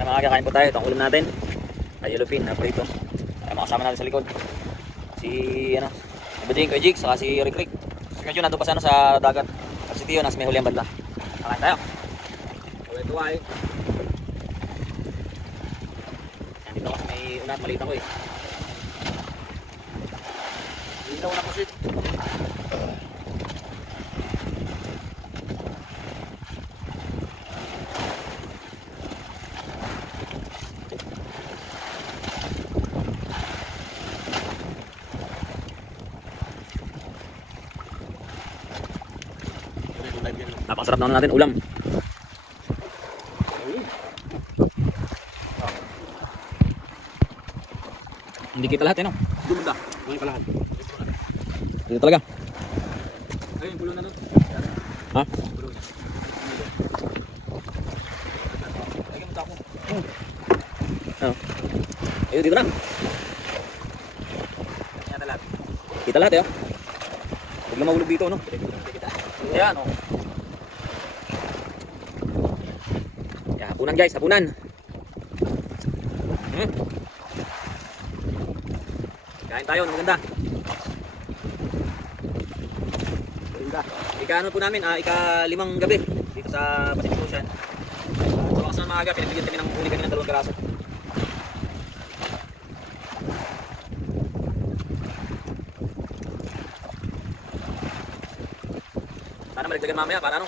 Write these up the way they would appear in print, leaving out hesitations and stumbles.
Makakakain po tayo. Itong ulam natin ay yellowfin na prito. Ay makasama natin sa likod si ano, si Bading, Kuya Jigs, saka si Rick Rick. Medyo nandun pa sa, ano, sa dagat. At si Tio nasa may huli ang banda. Kakain tayo. Kaway tuway. Yan dito kasi may unat, maliit ako eh. Ilaw na po shit. Napakasarap naman natin ulam. Hindi kita lahat eh no? Dumunda. May palahan. Dito talaga. Ayun, pulo na doon. Ha? Pulo na. Lagyan mo tako. Oh. Ayun dito na. Kaya lahat. Kita lahat eh. Huwag lang mahulog dito no? Ayan o. Yan, hapunan guys, hapunan. Kain tayo ng maganda. Ika ano po namin, ika-5 gabi dito sa Pacific Ocean. Sa wakas ng maaga, pinagbigyan kami ng huli kami ng 2 karaso. Sana malagdagan mamaya para ano?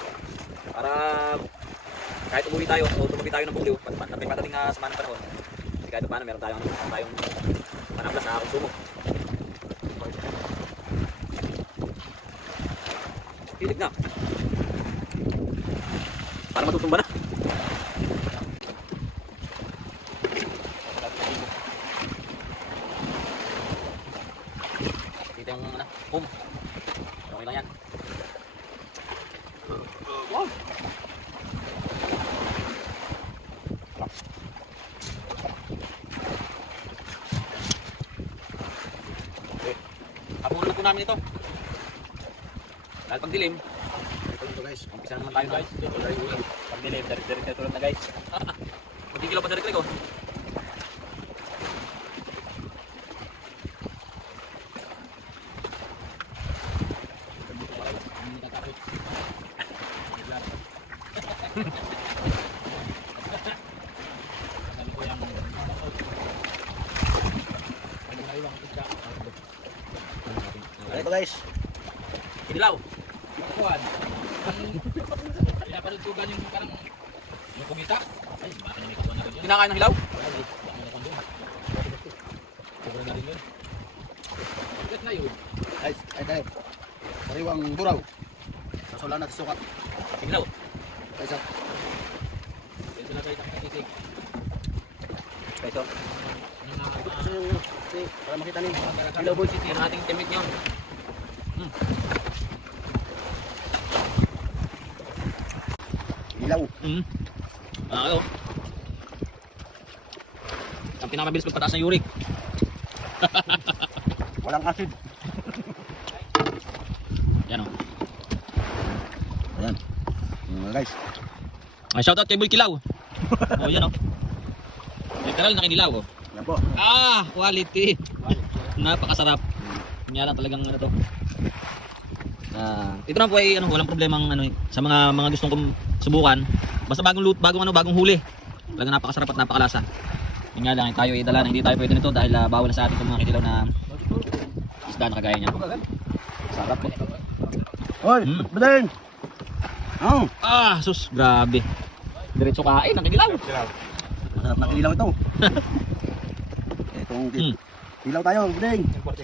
Para kahit umuwi tayo o tumabi tayo ng bugyo, may patating na sama ng panahon. Kasi kahit paano meron tayong panablas na konsumo. Hilig na. Para matutumba na. Dito yung ano, boom. Okay lang yan. Wow. Okay. Hapunan na po namin ito. Dahil pag dilim, ito guys, umpisa naman tayo guys. Pag dilim, darit-darit na tulad na guys. Hindi kilaw pa sa Rick-Rick oh. Ano ito guys? Kinilaw. Kuhan. Pinapanuntugan yung parang yung kumita. Ay, baka na may kakuha na rin yun. Kinakain ng hilaw? Sobrang na rin yun. Bakit na yun? Guys, ay tayo. Sariwang buraw. Sasulan natin sukat. Kinilaw. Kaysa. Ito na tayo takasisig. Peso. Kasi yung para makita niyo. Hilaw boy city, ang ating timid nyo. Ilaw. Ano? Ang pinakamabilis magpataas ng uric. Walang acid. Yan o. Ayan. Guys. Ay, shoutout kay Boy Kilaw. O, yan o. Literal na kinilaw o. Yan po. Ah, quality. Napakasarap. Kanya lang talagang ano to. Ito na po ay ano, walang problemang ano sa mga gustong subukan. Basta bagong huli. Talagang napakasarap at napakalasa. Yun nga lang, tayo idala na hindi tayo pwede nito dahil bawal na sa atin itong mga kikilaw na isda na kagaya niya. Sarap po. Hoy, Bading! Oh, Ah, sus, grabe. Diretso kain ang kikilaw. masarap na kinilaw ito. Itong kilaw tayo, Bading. Timbot.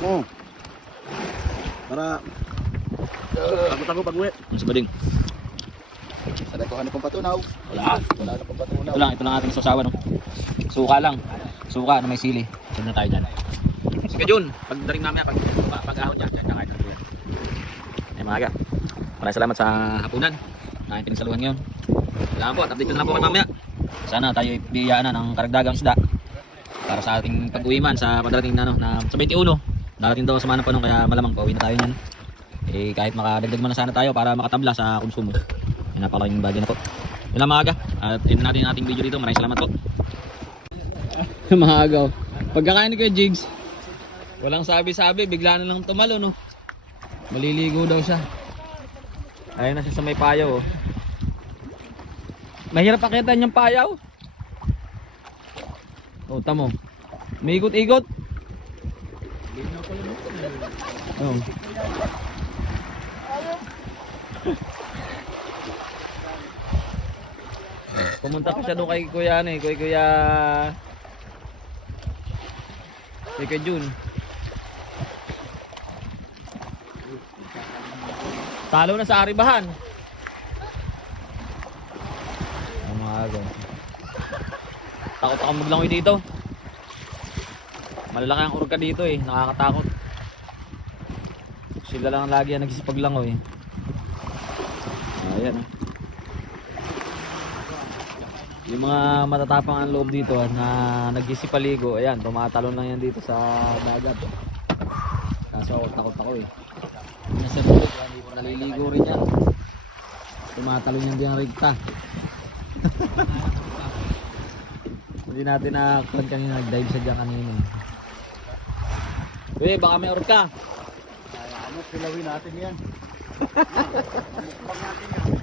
Oh. Para tago pag-uwi. Sa bading. Sa datuhan ni Pampatunaw. Wala. Wala na Pampatunaw. Ito lang ating sausawan. No? Suka lang. Suka na may sili. Sunod na tayo dyan. Sige Jun, pagdating namin pag-ahon niya, kakain na po yan. Ay mga maraming salamat sa hapunan na pinagsaluhan ngayon. Salamat po, at update na lang po kayo mamaya. Sana tayo biyayaan na ng karagdagang isda para sa ating pag-uwi man sa padarating na, na sa 21. Darating daw sa manang panong kaya malamang pauwi na tayo niyan. Eh kahit makadagdag man na sana tayo para makatabla sa konsumo. May napakalaking bagay na po. Yun lang mga aga. At yun natin yung ating video dito. Maraming salamat po. Mga agaw. Pagkakain ni Kuya Jigs, walang sabi-sabi, bigla na lang tumalo, no? Maliligo daw siya. Ayun na siya sa may payaw, oh. Mahirap pakita niyang payaw. Oh, tamo. May ikot-ikot. Oh. Pumunta pa siya doon kay Kuya ano eh, kay Kuya Jun. Talo na sa Aribahan. Ang mga agaw. Takot ako maglangoy dito. Malalaki ang urka dito eh, nakakatakot. Sila lang lagi ang nagsisipaglangoy. Ayan. Yung mga matatapang ang loob dito na nagsisipaligo, ayan, tumatalon lang yan dito sa dagat. Kaso takot ako eh. Nasa loob, hindi ko naliligo rin yan. Tumatalon yan diyang rigta. Hindi natin nakakuhan kanina, nag-dive sa dyan kanina. Uy, baka may orka. Ano, pilawin natin yan. Mamukbang natin yan.